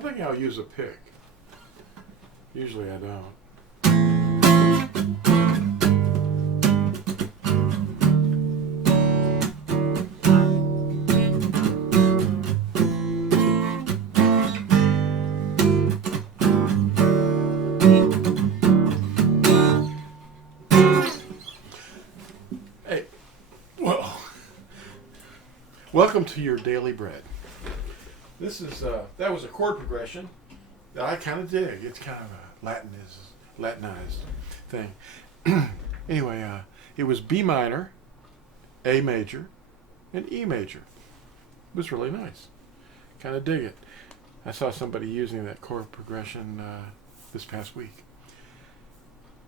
I think I'll use a pick. Usually I don't. Hey, well, welcome to your daily bread. This is that was a chord progression that I kind of dig. It's kind of a Latinized thing. Anyway, it was B minor, A major, and E major. It was really nice. Kind of dig it. I saw somebody using that chord progression this past week.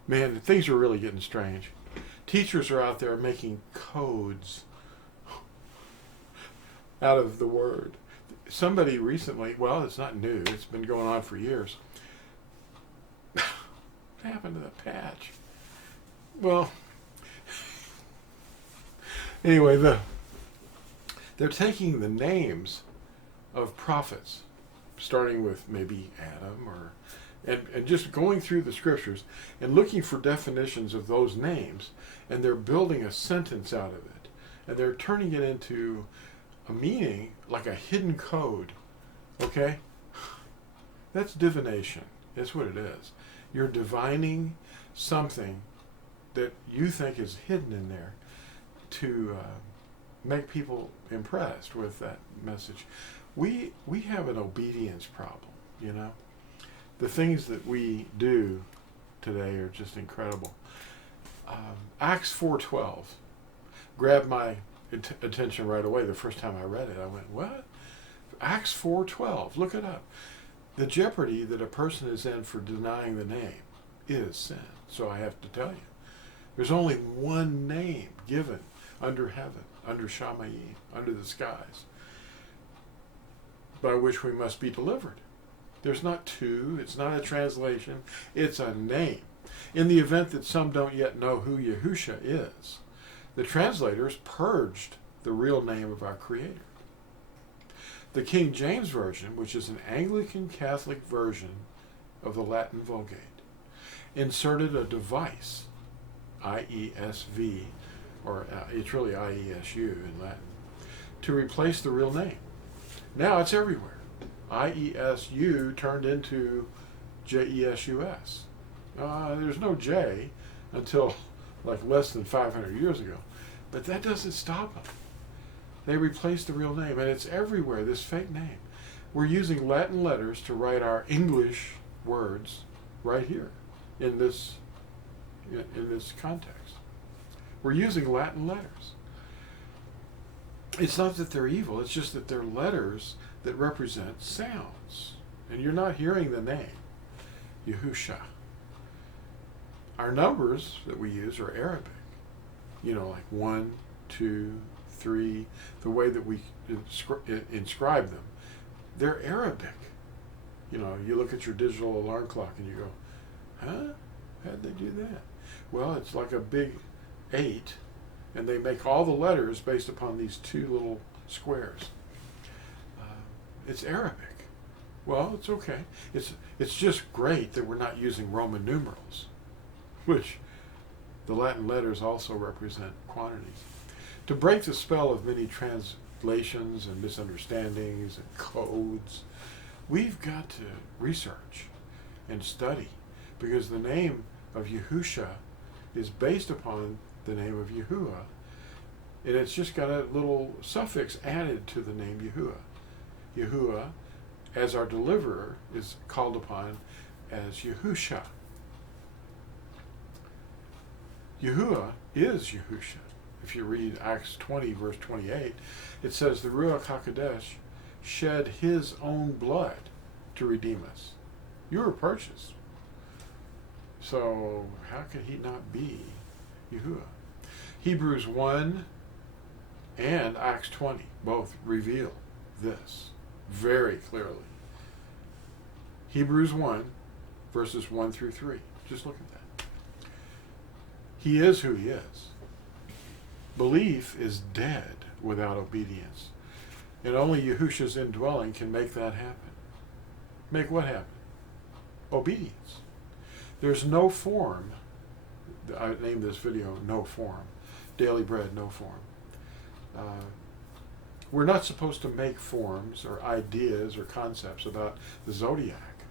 Man, things are really getting strange. Teachers are out there making codes out of the word. Somebody recently, well, it's not new, it's been going on for years. What happened to the patch? Well, anyway, they're taking the names of prophets, starting with maybe Adam, and just going through the scriptures and looking for definitions of those names, and they're building a sentence out of it, and they're turning it into a meaning, like a hidden code. Okay? That's divination. That's what it is. You're divining something that you think is hidden in there to make people impressed with that message. We have an obedience problem, you know? The things that we do today are just incredible. Acts 4:12 grabbed my attention right away. The first time I read it, I went, what? Acts 4:12, look it up. The jeopardy that a person is in for denying the name is sin. So I have to tell you, there's only one name given under heaven, under Shamayim, under the skies, by which we must be delivered. There's not two, it's not a translation, it's a name. In the event that some don't yet know who Yahusha is, the translators purged the real name of our Creator. The King James Version, which is an Anglican Catholic version of the Latin Vulgate, inserted a device, IESV, or it's really IESU in Latin, to replace the real name. Now it's everywhere. IESU turned into JESUS. There's no J until like less than 500 years ago. But that doesn't stop them. They replaced the real name, and it's everywhere, this fake name. We're using Latin letters to write our English words right here in this context. We're using Latin letters. It's not that they're evil, it's just that they're letters that represent sounds. And you're not hearing the name, Yahusha. Our numbers that we use are Arabic. You know, like 1, 2, 3, the way that we inscribe them. They're Arabic. You know, you look at your digital alarm clock and you go, huh? How'd they do that? Well, it's like a big 8, and they make all the letters based upon these two little squares. It's Arabic. Well, it's okay. It's just great that we're not using Roman numerals, which the Latin letters also represent quantities. To break the spell of many translations and misunderstandings and codes, we've got to research and study, because the name of Yahusha is based upon the name of Yahuah, and it's just got a little suffix added to the name Yahuah. Yahuah, as our deliverer, is called upon as Yahusha. Yahuah is Yahusha. If you read Acts 20, verse 28, it says the Ruach HaKodesh shed his own blood to redeem us. You were purchased. So how could he not be Yahuah? Hebrews 1 and Acts 20 both reveal this very clearly. Hebrews 1, verses 1 through 3. Just look at that. He is who he is. Belief is dead without obedience, and only Yahusha's indwelling can make that happen. make what happen? Obedience. There's no form. I named this video No Form. Daily Bread, No Form. We're not supposed to make forms or ideas or concepts about the zodiac.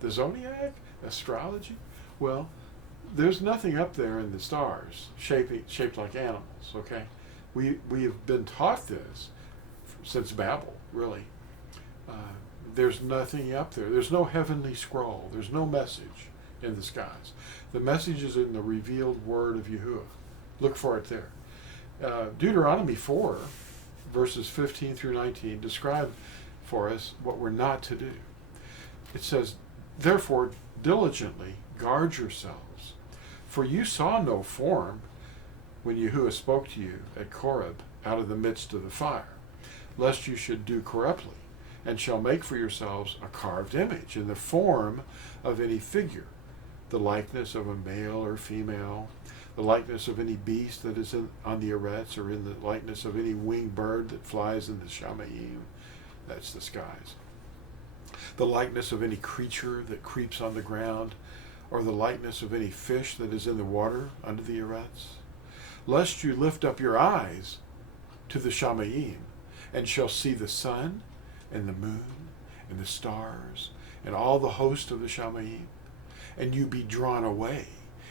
The zodiac? Astrology? Well, there's nothing up there in the stars shaped like animals, okay? We have been taught this since Babel, really. There's nothing up there. There's no heavenly scroll. There's no message in the skies. The message is in the revealed word of Yahuah. Look for it there. Deuteronomy 4, verses 15 through 19, describe for us what we're not to do. It says, therefore, diligently guard yourselves, for you saw no form when Yahuah spoke to you at Koreb out of the midst of the fire, lest you should do corruptly, and shall make for yourselves a carved image in the form of any figure, the likeness of a male or female, the likeness of any beast that is on the arets, or in the likeness of any winged bird that flies in the Shamayim, that's the skies, the likeness of any creature that creeps on the ground, or the likeness of any fish that is in the water under the arets, lest you lift up your eyes to the Shamayim, and shall see the sun, and the moon, and the stars, and all the host of the Shamayim, and you be drawn away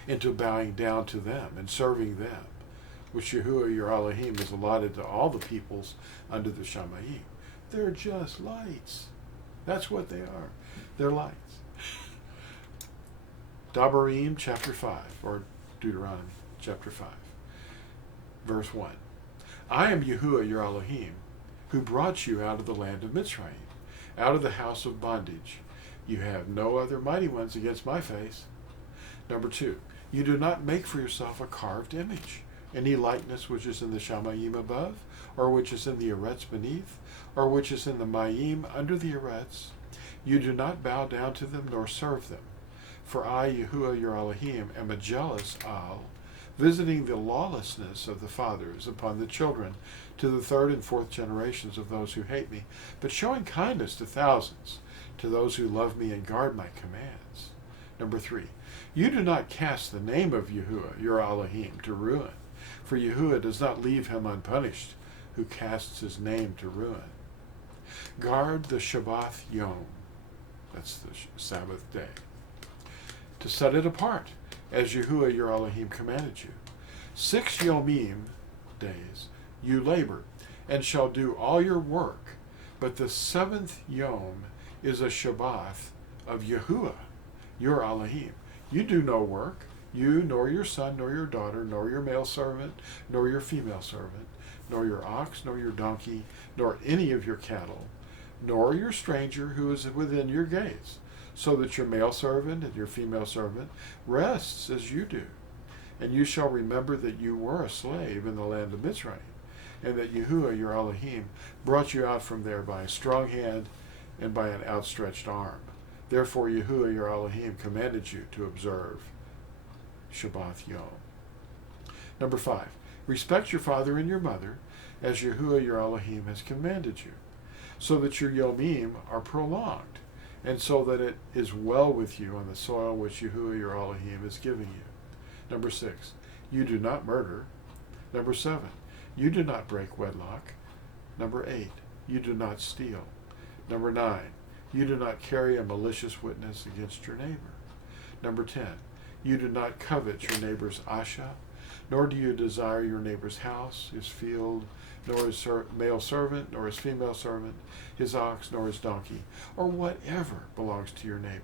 into bowing down to them and serving them, which Yahuah your Elohim is allotted to all the peoples under the Shamayim. They're just lights. That's what they are. They're lights. Dabarim chapter 5, or Deuteronomy chapter 5, verse 1. I am Yahuah your Elohim, who brought you out of the land of Mitzrayim, out of the house of bondage. You have no other mighty ones against my face. Number 2, you do not make for yourself a carved image, any likeness which is in the Shamayim above, or which is in the arets beneath, or which is in the Mayim under the arets. You do not bow down to them nor serve them. For I, Yahuah your Elohim, am a jealous Al, visiting the lawlessness of the fathers upon the children to the 3rd and 4th generations of those who hate me, but showing kindness to thousands, to those who love me and guard my commands. Number 3, you do not cast the name of Yahuah your Elohim to ruin, for Yahuah does not leave him unpunished who casts his name to ruin. Guard the Shabbat Yom, that's the Sabbath day, to set it apart, as Yahuah your Elohim commanded you. 6 Yomim days you labor, and shall do all your work, but the 7th Yom is a Shabbat of Yahuah your Elohim. You do no work, you, nor your son, nor your daughter, nor your male servant, nor your female servant, nor your ox, nor your donkey, nor any of your cattle, nor your stranger who is within your gates, so that your male servant and your female servant rests as you do. And you shall remember that you were a slave in the land of Mitzrayim, and that Yahuah your Elohim brought you out from there by a strong hand and by an outstretched arm. Therefore Yahuah your Elohim commanded you to observe Shabbat Yom. Number 5, respect your father and your mother, as Yahuah your Elohim has commanded you, so that your Yomim are prolonged, and so that it is well with you on the soil which Yahuah your Elohim is giving you. Number 6, you do not murder. Number 7, you do not break wedlock. Number 8, you do not steal. Number 9, you do not carry a malicious witness against your neighbor. Number 10, you do not covet your neighbor's asha, nor do you desire your neighbor's house, his field, nor his male servant, nor his female servant, his ox, nor his donkey, or whatever belongs to your neighbor.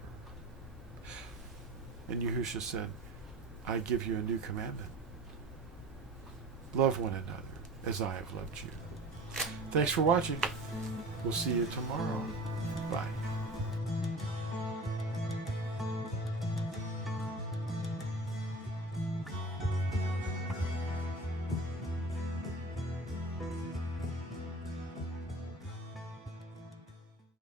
And Yahusha said, I give you a new commandment. Love one another as I have loved you. Thanks for watching. We'll see you tomorrow.